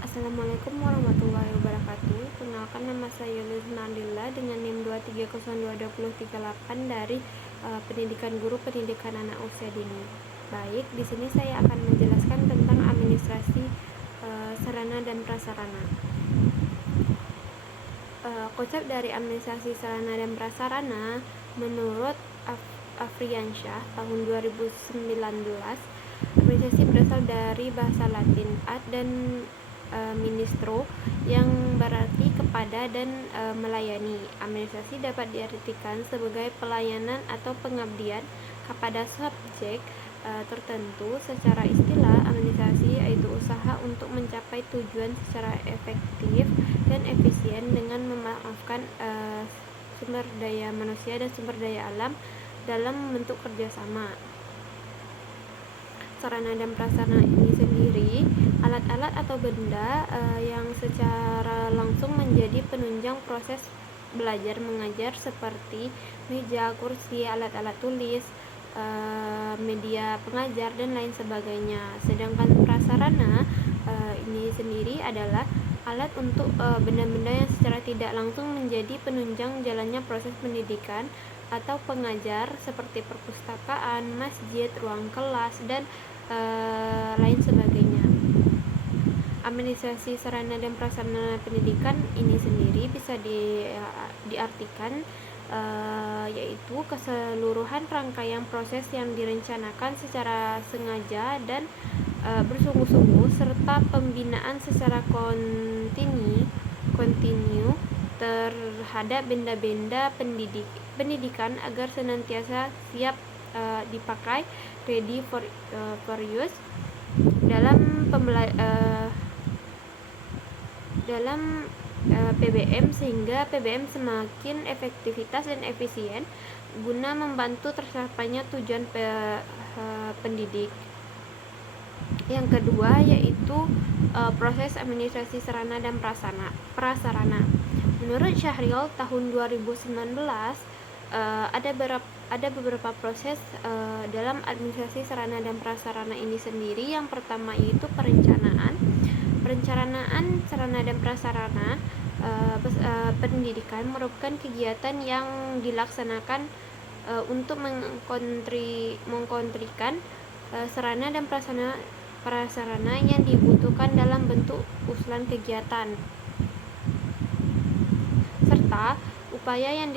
Assalamualaikum warahmatullahi wabarakatuh. Kenalkan, nama saya Liz Nandila dengan NIM 2302238 dari Pendidikan Guru Pendidikan Anak Usia Dini. Baik, di sini saya akan menjelaskan tentang administrasi sarana dan prasarana. Konsep dari administrasi sarana dan prasarana menurut Afriansyah tahun 2019, administrasi berasal dari bahasa Latin ad dan ministro, yang berarti kepada dan melayani. Administrasi dapat diartikan sebagai pelayanan atau pengabdian kepada subjek tertentu. Secara istilah, administrasi yaitu usaha untuk mencapai tujuan secara efektif dan efisien dengan memanfaatkan sumber daya manusia dan sumber daya alam dalam bentuk kerjasama. Sarana dan prasarana ini sendiri alat-alat atau benda yang secara langsung menjadi penunjang proses belajar mengajar seperti meja, kursi, alat-alat tulis, media pengajar, dan lain sebagainya. Sedangkan prasarana ini sendiri adalah alat untuk benda-benda yang secara tidak langsung menjadi penunjang jalannya proses pendidikan atau pengajar seperti perpustakaan, masjid, ruang kelas, dan lain sebagainya. Administrasi sarana dan prasarana pendidikan ini sendiri bisa diartikan yaitu keseluruhan rangkaian proses yang direncanakan secara sengaja dan bersungguh-sungguh serta pembinaan secara kontinu terhadap benda-benda pendidikan agar senantiasa siap dipakai, ready for use dalam PBM, sehingga PBM semakin efektivitas dan efisien guna membantu tercapainya tujuan pendidik. Yang kedua yaitu proses administrasi sarana dan prasarana. Menurut Syahril tahun 2019, ada beberapa proses dalam administrasi sarana dan prasarana ini sendiri. Yang pertama yaitu perencanaan sarana dan prasarana pendidikan merupakan kegiatan yang dilaksanakan untuk mengkontrikan sarana dan prasarana yang dibutuhkan dalam bentuk usulan kegiatan, serta upaya yang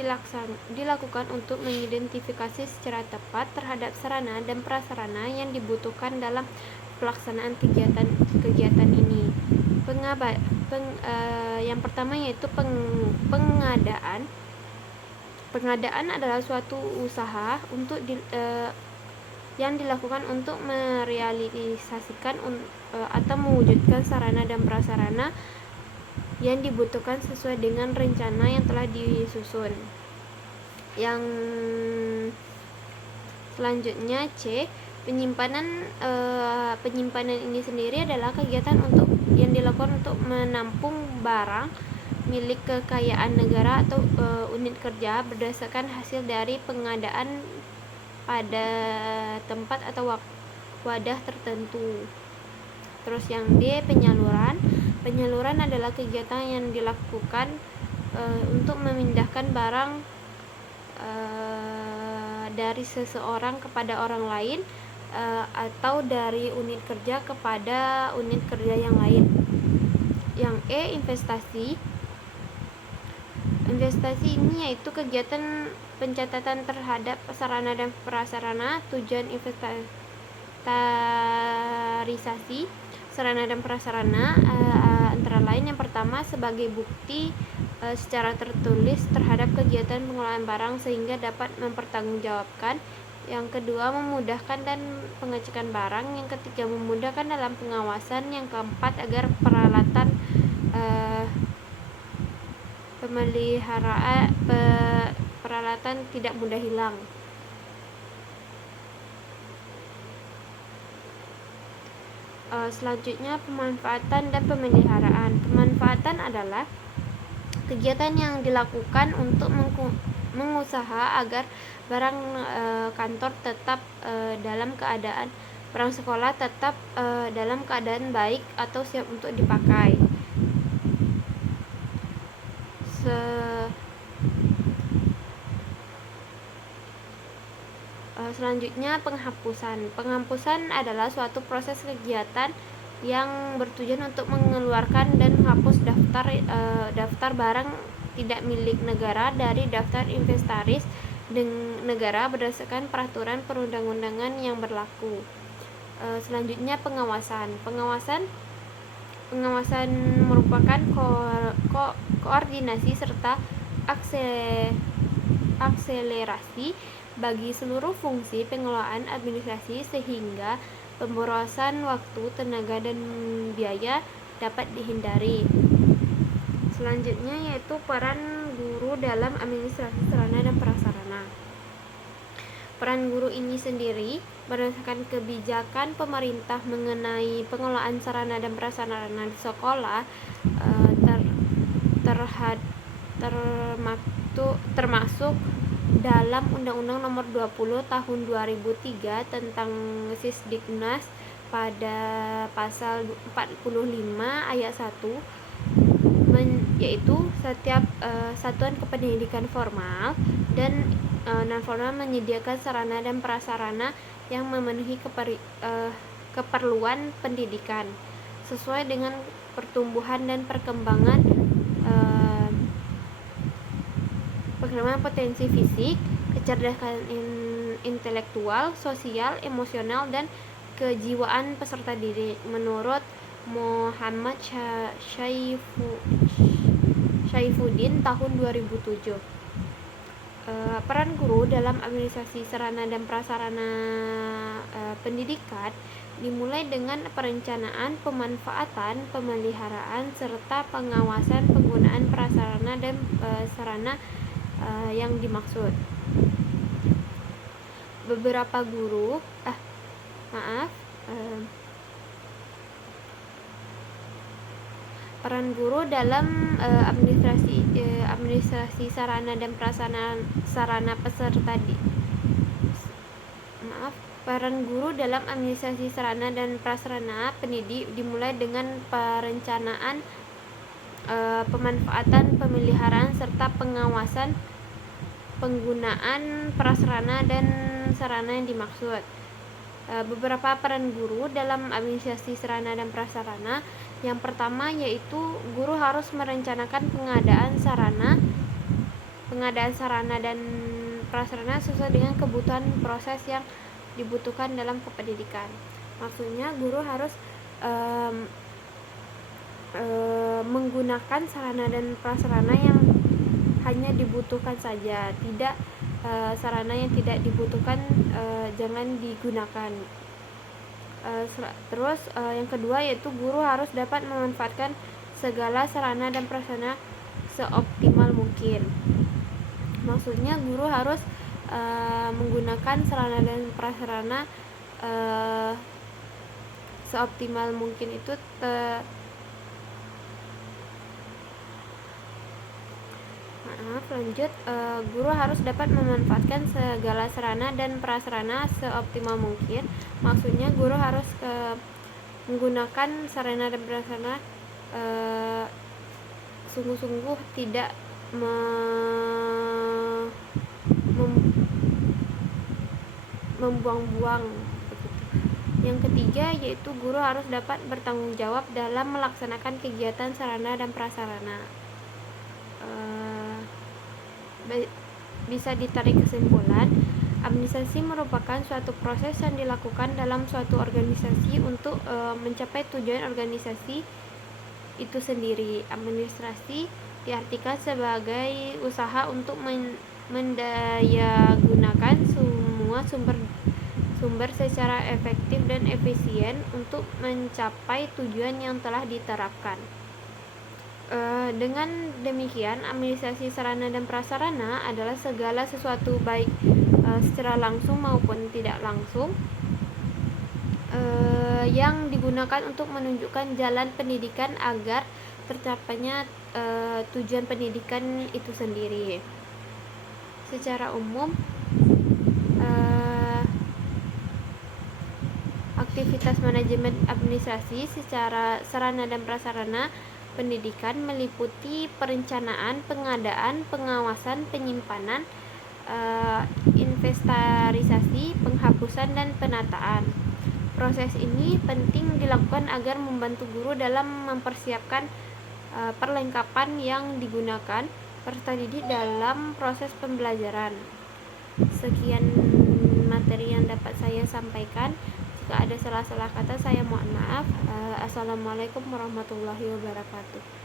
dilakukan untuk mengidentifikasi secara tepat terhadap sarana dan prasarana yang dibutuhkan dalam pelaksanaan kegiatan ini. Yang pertama yaitu pengadaan. Pengadaan adalah suatu usaha yang dilakukan untuk merealisasikan atau mewujudkan sarana dan prasarana yang dibutuhkan sesuai dengan rencana yang telah disusun. Yang selanjutnya C, penyimpanan ini sendiri adalah kegiatan yang dilakukan untuk menampung barang milik kekayaan negara atau unit kerja berdasarkan hasil dari pengadaan pada tempat atau wadah tertentu. Terus yang D, penyaluran adalah kegiatan yang dilakukan untuk memindahkan barang dari seseorang kepada orang lain atau dari unit kerja kepada unit kerja yang lain. Yang E, investasi ini yaitu kegiatan pencatatan terhadap sarana dan prasarana. Tujuan inventarisasi sarana dan prasarana antara lain: yang pertama, sebagai bukti secara tertulis terhadap kegiatan pengelolaan barang sehingga dapat mempertanggungjawabkan. Yang kedua, memudahkan dan pengecekan barang. Yang ketiga, memudahkan dalam pengawasan. Yang keempat, agar peralatan peralatan tidak mudah hilang. Selanjutnya, pemanfaatan dan pemeliharaan. Pemanfaatan adalah kegiatan yang dilakukan untuk mengusaha agar barang kantor tetap dalam keadaan Barang sekolah tetap dalam keadaan baik atau siap untuk dipakai. Selanjutnya penghapusan. Penghapusan adalah suatu proses kegiatan yang bertujuan untuk mengeluarkan dan menghapus daftar barang tidak milik negara dari daftar inventaris negara berdasarkan peraturan perundang-undangan yang berlaku. Selanjutnya pengawasan. Pengawasan merupakan koordinasi serta akselerasi bagi seluruh fungsi pengelolaan administrasi sehingga pemborosan waktu, tenaga, dan biaya dapat dihindari. Selanjutnya yaitu peran guru dalam administrasi sarana dan prasarana. Peran guru ini sendiri berdasarkan kebijakan pemerintah mengenai pengelolaan sarana dan prasarana di sekolah termasuk dalam Undang-Undang Nomor 20 Tahun 2003 tentang Sisdiknas pada pasal 45 ayat 1 yaitu setiap satuan kependidikan formal dan non-formal menyediakan sarana dan prasarana yang memenuhi keperluan pendidikan sesuai dengan pertumbuhan dan perkembangan potensi fisik, kecerdasan intelektual, sosial, emosional, dan kejiwaan peserta didik menurut Muhammad Syaifuddin tahun 2007. Peran guru dalam administrasi sarana dan prasarana pendidikan dimulai dengan perencanaan, pemanfaatan, pemeliharaan, serta pengawasan penggunaan prasarana dan sarana yang dimaksud. Beberapa guru peran guru dalam administrasi sarana dan sarana peserta Peran guru dalam administrasi sarana dan prasarana pendidik dimulai dengan perencanaan, pemanfaatan, pemeliharaan, serta pengawasan penggunaan prasarana dan sarana yang dimaksud. Beberapa peran guru dalam administrasi sarana dan prasarana. Yang pertama yaitu guru harus merencanakan pengadaan sarana dan prasarana sesuai dengan kebutuhan proses yang dibutuhkan dalam kependidikan. Maksudnya guru harus menggunakan sarana dan prasarana yang hanya dibutuhkan saja, tidak sarana yang tidak dibutuhkan jangan digunakan. Terus yang kedua yaitu guru harus dapat memanfaatkan segala sarana dan prasarana seoptimal mungkin. Maksudnya guru harus menggunakan sarana dan prasarana seoptimal mungkin itu lanjut, guru harus dapat memanfaatkan segala sarana dan prasarana seoptimal mungkin. Maksudnya guru harus menggunakan sarana dan prasarana sungguh-sungguh, tidak membuang-buang. Yang ketiga yaitu guru harus dapat bertanggung jawab dalam melaksanakan kegiatan sarana dan prasarana. Bisa ditarik kesimpulan, administrasi merupakan suatu proses yang dilakukan dalam suatu organisasi untuk mencapai tujuan organisasi itu sendiri. Administrasi diartikan sebagai usaha untuk mendayagunakan semua sumber secara efektif dan efisien untuk mencapai tujuan yang telah diterapkan. Dengan demikian, administrasi sarana dan prasarana adalah segala sesuatu baik secara langsung maupun tidak langsung yang digunakan untuk menunjukkan jalan pendidikan agar tercapainya tujuan pendidikan itu sendiri. Secara umum, aktivitas manajemen administrasi secara sarana dan prasarana pendidikan meliputi perencanaan, pengadaan, pengawasan, penyimpanan, inventarisasi, penghapusan, dan penataan. Proses ini penting dilakukan agar membantu guru dalam mempersiapkan perlengkapan yang digunakan peserta didik dalam proses pembelajaran. Sekian materi yang dapat saya sampaikan. Jika ada salah-salah kata, saya mohon maaf. Assalamualaikum warahmatullahi wabarakatuh.